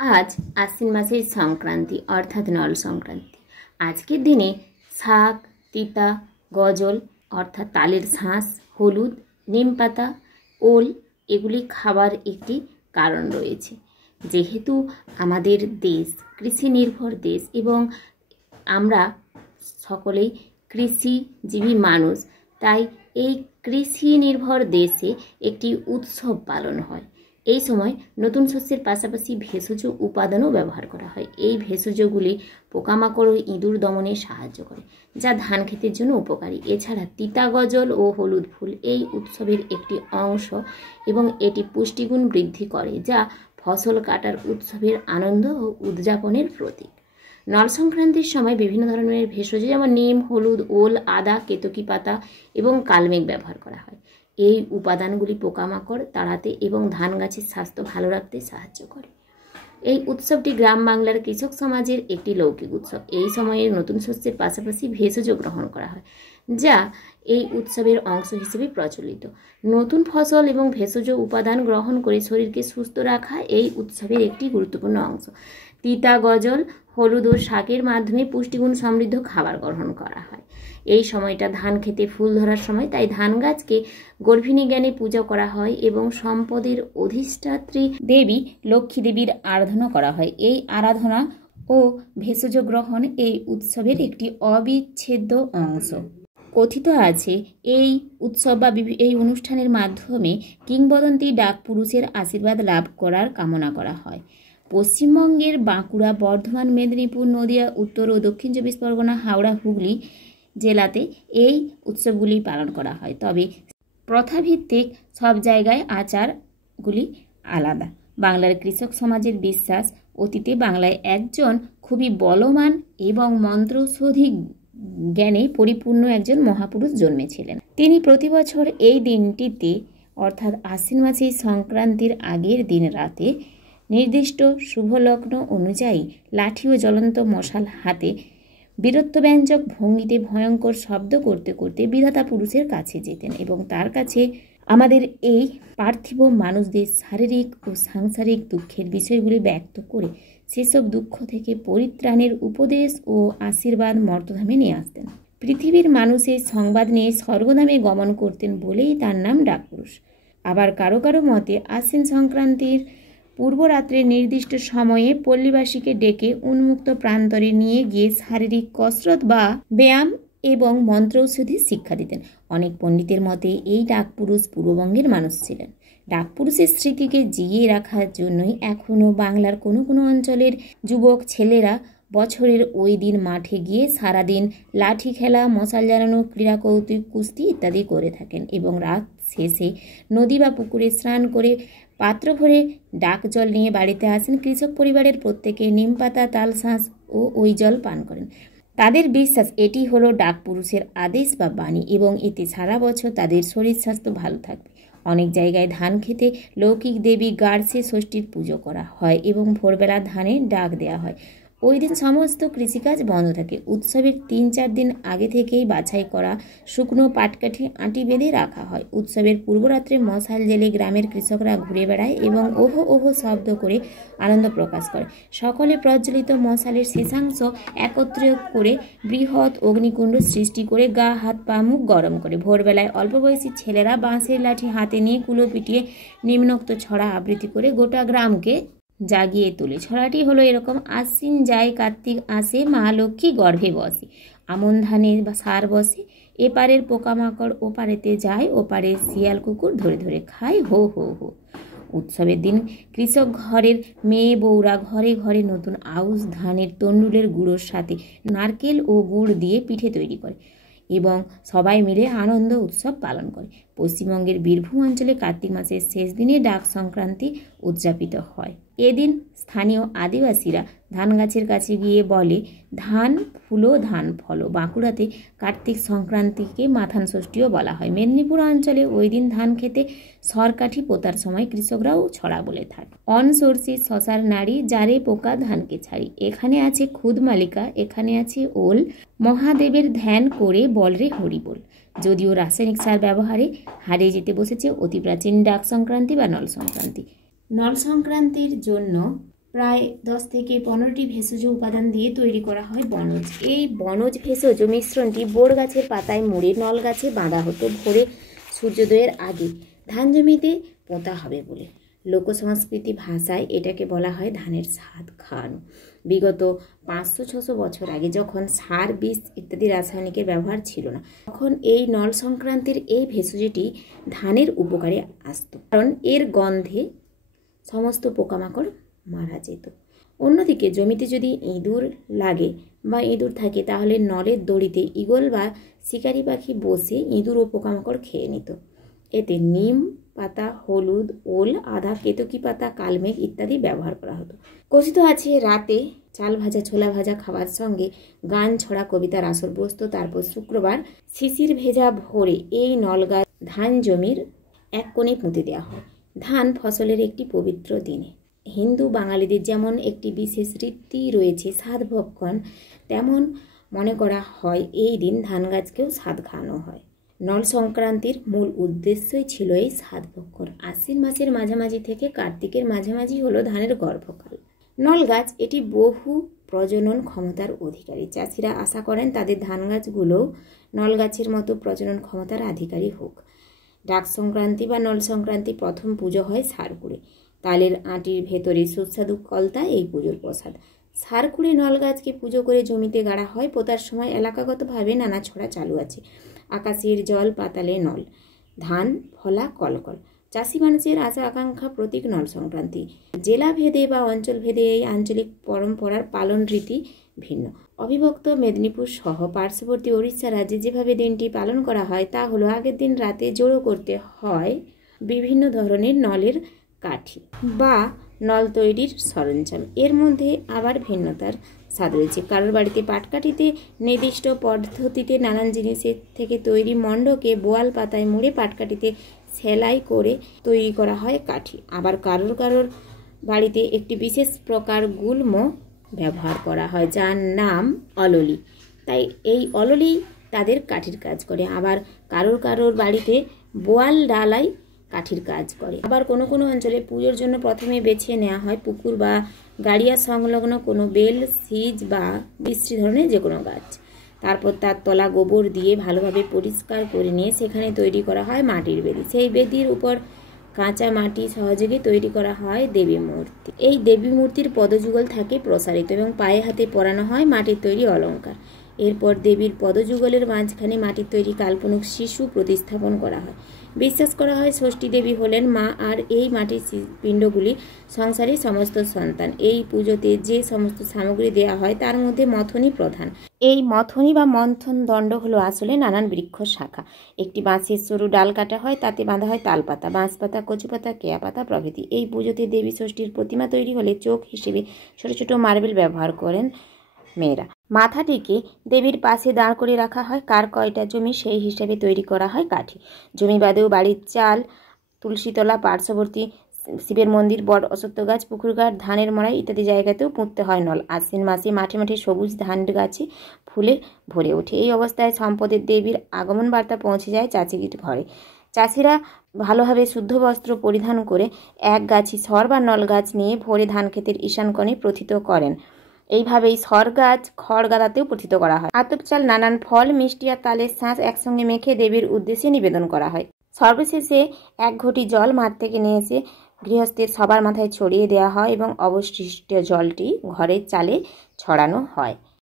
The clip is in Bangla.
आज आश्विन मासेर संक्रांति अर्थात नल संक्रांति। आजकेर दिने शाक, तीता, गजल अर्थात तालेर शाँस, हलुद, नीम पाता, ओल एगुली खाबार एकटी कारण रयेछे। जेहेतु आमादेर देश कृषि निर्भर देश एबं आमरा सकलेई कृषिजीवी मानुष, ताई এই কৃষি নির্ভর দেশে একটি উৎসব পালন হয়। এই সময় নতুন শস্যের পাশাপাশি ভেষজ উপাদানও ব্যবহার করা হয়। এই ভেষজগুলি পোকামাকড় ও ইঁদুর দমনে সাহায্য করে, যা ধান ক্ষেতের জন্য উপকারী। এছাড়া তিতা গজল ও হলুদ ফুল এই উৎসবের একটি অংশ এবং এটি পুষ্টিগুণ বৃদ্ধি করে, যা ফসল কাটার উৎসবের আনন্দ ও উদযাপনের প্রতীক। নল সংক্রান্তির সময় বিভিন্ন ধরনের ভেষজ যেমন নিম, হলুদ, ওল, আদা, কেতকী পাতা এবং কালমেঘ ব্যবহার করা হয়। এই উপাদানগুলি পোকামাকড় তাড়াতে এবং ধান গাছের স্বাস্থ্য ভালো রাখতে সাহায্য করে। এই উৎসবটি গ্রাম বাংলার কৃষক সমাজের একটি লৌকিক উৎসব। এই সময়ে নতুন শস্যের পাশাপাশি ভেষজ গ্রহণ করা হয়, যা এই উৎসবের অংশ হিসেবে প্রচলিত। নতুন ফসল এবং ভেষজ উপাদান গ্রহণ করে শরীরকে সুস্থ রাখা এই উৎসবের একটি গুরুত্বপূর্ণ অংশ। তিতা গজল, হলুদ ও শাকের মাধ্যমে পুষ্টিগুণ সমৃদ্ধ খাবার গ্রহণ করা হয়। এই সময়টা ধান খেতে ফুল ধরার সময়, তাই ধান গাছকে গর্ভিণী জ্ঞানে পূজা করা হয় এবং সম্পদের অধিষ্ঠাত্রী দেবী লক্ষ্মী দেবীর আরাধনা করা হয়। এই আরাধনা ও ভেষজ গ্রহণ এই উৎসবের একটি অবিচ্ছেদ্য অংশ। কথিত আছে এই উৎসব বা এই অনুষ্ঠানের মাধ্যমে কিংবদন্তি ডাক পুরুষের আশীর্বাদ লাভ করার কামনা করা হয়। পশ্চিমবঙ্গের বাঁকুড়া, বর্ধমান, মেদিনীপুর, নদিয়া, উত্তর ও দক্ষিণ চব্বিশ পরগনা, হাওড়া, হুগলি জেলাতে এই উৎসবগুলি পালন করা হয়। তবে প্রথাভিত্তিক সব জায়গায় আচারগুলি আলাদা। বাংলার কৃষক সমাজের বিশ্বাস, অতীতে বাংলায় একজন খুবই বলবান এবং মন্ত্রশোধী জ্ঞানে পরিপূর্ণ একজন মহাপুরুষ জন্মেছিলেন। তিনি প্রতি বছর এই দিনটিতে অর্থাৎ আশ্বিন মাসের সংক্রান্তির আগের দিন রাতে নির্দিষ্ট শুভলগ্ন অনুযায়ী লাঠি ও জ্বলন্ত মশাল হাতে বীরত্বব্যঞ্জক ভঙ্গিতে ভয়ঙ্কর শব্দ করতে করতে বিধাতা পুরুষের কাছে যেতেন এবং তার কাছে আমাদের এই পার্থিব মানুষদের শারীরিক ও সাংসারিক দুঃখের বিষয়গুলি ব্যক্ত করে সেসব দুঃখ থেকে পরিত্রাণের উপদেশ ও আশীর্বাদ মর্তধামে নিয়ে আসতেন। পৃথিবীর মানুষের সংবাদ নিয়ে স্বর্গধামে গমন করতেন বলেই তার নাম ডাকপুরুষ। আবার কারো কারো মতে আশ্বিন সংক্রান্তির পূর্বরাত্রে নির্দিষ্ট সময়ে পল্লীবাসীকে ডেকে উন্মুক্ত প্রান্তরে নিয়ে গিয়ে শারীরিক কসরত বা ব্যায়াম এবং মন্ত্রৌষধির শিক্ষা দিতেন। অনেক পণ্ডিতের মতে এই ডাকপুরুষ পূর্ববঙ্গের মানুষ ছিলেন। ডাকপুরুষের স্মৃতিকে জিইয়ে রাখার জন্যই এখনও বাংলার কোনো কোনো অঞ্চলের যুবক ছেলেরা বছরের ওই দিন মাঠে গিয়ে সারাদিন লাঠি খেলা, মশাল জ্বালানো, ক্রীড়া কৌতুক, কুস্তি ইত্যাদি করে থাকেন এবং রাত শেষে নদী বা পুকুরে স্নান করে পাত্র ভরে ডাক জল নিয়ে বাড়িতে আসেন। কৃষক পরিবারের প্রত্যেকে নিম পাতা, তাল শাঁস ও ওই জল পান করেন। তাদের বিশ্বাস এটি হলো ডাক পুরুষের আদেশ বা বাণী এবং এতে সারা বছর তাদের শরীর স্বাস্থ্য ভালো থাকবে। অনেক জায়গায় ধান খেতে লৌকিক দেবী গার্সে ষষ্ঠীর পুজো করা হয় এবং ভোরবেলা ধানের ডাক দেওয়া হয়। ওই দিন সমস্ত কৃষিকাজ বন্ধ থাকে। উৎসবের ৩-৪ দিন আগে থেকেই বাছাই করা শুকনো পাটকাঠি আঁটি বেঁধে রাখা হয়। উৎসবের পূর্বরাত্রে মশাল জেলে গ্রামের কৃষকরা ঘুরে বেড়ায় এবং ওহো ওহো শব্দ করে আনন্দ প্রকাশ করে। সকলে প্রজ্বলিত মশালের শেষাংশ একত্র করে বৃহৎ অগ্নিকুণ্ড সৃষ্টি করে গা, হাত, পা, মুখ গরম করে। ভোরবেলায় অল্প বয়সী ছেলেরা বাঁশের লাঠি হাতে নিয়ে কুলো পিটিয়ে নিম্নোক্ত ছড়া আবৃত্তি করে গোটা গ্রামকে জাগিয়ে তোলে। ছড়াটি হলো এরকম: আশ্বিন যায় কার্তিক আসে, মা লক্ষ্মী গর্ভে বসে, আমন ধানে সার বসে, এপারের পোকামাকড় ওপারেতে যায়, ওপারে শিয়াল কুকুর ধরে ধরে খায়, হো হো হো। উৎসবের দিন কৃষক ঘরের মেয়ে বউরা ঘরে ঘরে নতুন আউশ ধানের তন্ডুলের গুঁড়োর সাথে নারকেল ও গুড় দিয়ে পিঠে তৈরি করে এবং সবাই মিলে আনন্দ উৎসব পালন করে। পশ্চিমবঙ্গের বীরভূম অঞ্চলে কার্তিক মাসের শেষ দিনে ডাক সংক্রান্তি উদযাপিত হয়। এদিন স্থানীয় আদিবাসীরা ধান গাছের কাছে গিয়ে বলে, ধান ফুলো ধান ফলো। বাঁকুড়াতে কার্তিক সংক্রান্তিকে মাথান ষষ্ঠীও বলা হয়। মেদিনীপুর অঞ্চলে ওই দিন ধান খেতে সরকাঠি পোতার সময় কৃষকরাও ছড়া বলে থাকে। অন সরষে শশার নাড়ি, যারে পোকা ধানকে ছাড়ি। এখানে আছে খুদ মালিকা, এখানে আছে ওল, মহাদেবের ধ্যান করে বল রে হরি বল। যদিও রাসায়নিক সার ব্যবহারে হারিয়ে যেতে বসেছে অতি প্রাচীন ডাক সংক্রান্তি বা নল সংক্রান্তি। নল সংক্রান্তির জন্য প্রায় 10 থেকে 15টি ভেষজ উপাদান দিয়ে তৈরি করা হয় বনজ। এই বনজ ভেষজ মিশ্রণটি বোড় গাছের পাতায় মুড়ে নল গাছে বাঁধা হতো ভোরে সূর্যোদয়ের আগে ধান জমিতে পোঁতা হবে বলে। লোকসংস্কৃতি ভাষায় এটাকে বলা হয় ধানের স্বাদ খাওয়ানো। বিগত 500-600 বছর আগে যখন সার, বিষ ইত্যাদি রাসায়নিকের ব্যবহার ছিল না, তখন এই নল সংক্রান্তির এই ভেষজটি ধানের উপকারে আসত, কারণ এর গন্ধে সমস্ত পোকামাকড় মারা যেত। অন্যদিকে জমিতে যদি ইঁদুর লাগে বা ইঁদুর থাকে, তাহলে নলের দড়িতে ঈগল বা শিকারি পাখি বসে ইঁদুর ও পোকামাকড় খেয়ে নিত। এতে নিম পাতা, হলুদ, ওল, আদা, কেতকী পাতা, কালমেঘ ইত্যাদি ব্যবহার করা হতো। কথিত আছে রাতে চাল ভাজা, ছোলা ভাজা খাবার সঙ্গে গান, ছড়া, কবিতার আসর বসত। তারপর শুক্রবার শিশির ভেজা ভোরে এই নলগাছ ধান জমির এক কোণে পুঁতে দেওয়া হয় ধান ফসলের একটি পবিত্র দিনে। হিন্দু বাঙালিদের যেমন একটি বিশেষ রীতি রয়েছে সাধ ভক্ষণ, তেমন মনে করা হয় এই দিন ধান গাছকেও সাধ খাওয়ানো হয়। নল সংক্রান্তির মূল উদ্দেশ্যই ছিল এই সাধ ভক্ষণ। আশ্বিন মাসের মাঝামাঝি থেকে কার্তিকের মাঝামাঝি হলো ধানের গর্ভকাল। নল গাছ এটি বহু প্রজনন ক্ষমতার অধিকারী। চাষিরা আশা করেন তাদের ধান গাছগুলোও নল গাছের মতো প্রজনন ক্ষমতার অধিকারী হোক। ডাক সংক্রান্তি বা নল সংক্রান্তি প্রথম পুজো হয় সারকুড়ে। তালের আঁটির ভেতরে সুস্বাদু কলতা এই পুজোর প্রসাদ। সারকুড়ে নল গাছকে পুজো করে জমিতে গাড়া হয়। পোতার সময় এলাকাগতভাবে নানা ছড়া চালু আছে। আকাশের জল, পাতালে নল, ধান ফলা কলকল। চাষি মানুষের আশা আকাঙ্ক্ষা প্রতীক নল সংক্রান্তি। জেলা ভেদে বা অঞ্চল ভেদে এই আঞ্চলিক পরম্পরার পালন রীতি ভিন্ন। অবিভক্ত মেদিনীপুর সহ পার্শ্ববর্তী ওড়িশা রাজ্যে যেভাবে দিনটি পালন করা হয় তা হলো আগের দিন রাতে জড়ো করতে হয় বিভিন্ন ধরনের নলের কাঠি বা নল তৈরির সরঞ্জাম। এর মধ্যে আবার ভিন্নতার স্বাদ রয়েছে। কারোর বাড়িতে পাটকাঠিতে নির্দিষ্ট পদ্ধতিতে নানান জিনিসের থেকে তৈরি মণ্ডকে বোয়াল পাতায় মুড়ে পাটকাঠিতে সেলাই করে তৈরি করা হয় কাঠি। আবার কারোর বাড়িতে একটি বিশেষ প্রকার গুল্ম ব্যবহার করা হয় যার নাম অললি, তাই এই অললি তাদের কাঠির কাজ করে। আবার কারোর বাড়িতে বোয়াল ডালাই কাঠির কাজ করে। আবার কোনো কোনো অঞ্চলে পুজোর জন্য প্রথমে বেছে নেওয়া হয় পুকুর বা গাড়িয়া সংলগ্ন কোনো বেল, সিজ বা বিশ্রী ধরনের যে কোনো গাছ। তারপর তার তলা গোবর দিয়ে ভালোভাবে পরিষ্কার করে নিয়ে সেখানে তৈরি করা হয় মাটির বেদি। সেই বেদির উপর কাঁচা মাটি সহযোগে তৈরি করা হয় দেবী মূর্তি। এই দেবী মূর্তির পদযুগল থাকে প্রসারিত এবং পায়ে হাতে পরানো হয় মাটির তৈরি অলঙ্কার। এরপর দেবীর পদযুগলের মাঝখানে মাটির তৈরি কাল্পনিক শিশু প্রতিস্থাপন করা হয়। বিশ্বাস করা হয় ষষ্ঠী দেবী হলেন মা, আর এই মাটির পিণ্ডগুলি সংসারের সমস্ত সন্তান। এই পুজোতে যে সমস্ত সামগ্রী দেওয়া হয় তার মধ্যে মথনি প্রধান। এই মথনি বা মন্থন দণ্ড হলো আসলে নানান বৃক্ষ শাখা। একটি বাঁশের সরু ডাল কাটা হয়, তাতে বাঁধা হয় তালপাতা, বাঁশপাতা, কচুপাতা, কেয়া পাতা প্রভৃতি। এই পুজোতে দেবী ষষ্ঠীর প্রতিমা তৈরি হলে চোখ হিসেবে ছোট ছোট মার্বেল ব্যবহার করেন মেয়েরা। মাথাটিকে দেবীর পাশে দাঁড় করে রাখা হয়। কার কয়টা জমি সেই হিসাবে তৈরি করা হয় কাঠি। জমি বাদেও বাড়ির চাল, তুলসীতলা, পার্শ্ববর্তী শিবের মন্দির, বট, অশ্বত্থ গাছ, পুকুরঘাট, ধানের মড়াই ইত্যাদি জায়গাতেও পুঁততে হয় নল। আশ্বিন মাসে মাঠে মাঠে সবুজ ধান গাছে ফুলে ভরে ওঠে। এই অবস্থায় সম্পদের দেবীর আগমন বার্তা পৌঁছে যায় চাষির ঘরে। চাষিরা ভালোভাবে শুদ্ধ বস্ত্র পরিধান করে এক গাছি সর বা নল গাছ নিয়ে ভোরে ধান ক্ষেতের ঈশান কোণে প্রথিত করেন। এইভাবেই সর গাছ খড় গাদাতেও প্রথিত করা হয়। আতপ চাল, নানান ফল, মিষ্টি আর তালের শাঁস একসঙ্গে মেখে দেবীর উদ্দেশ্যে নিবেদন করা হয়। সর্বশেষে এক ঘটি জল মাঠ থেকে নিয়ে এসে গৃহস্থের সবার মাথায় ছড়িয়ে দেওয়া হয় এবং অবশিষ্ট জলটি ঘরের চালে ছড়ানো হয়।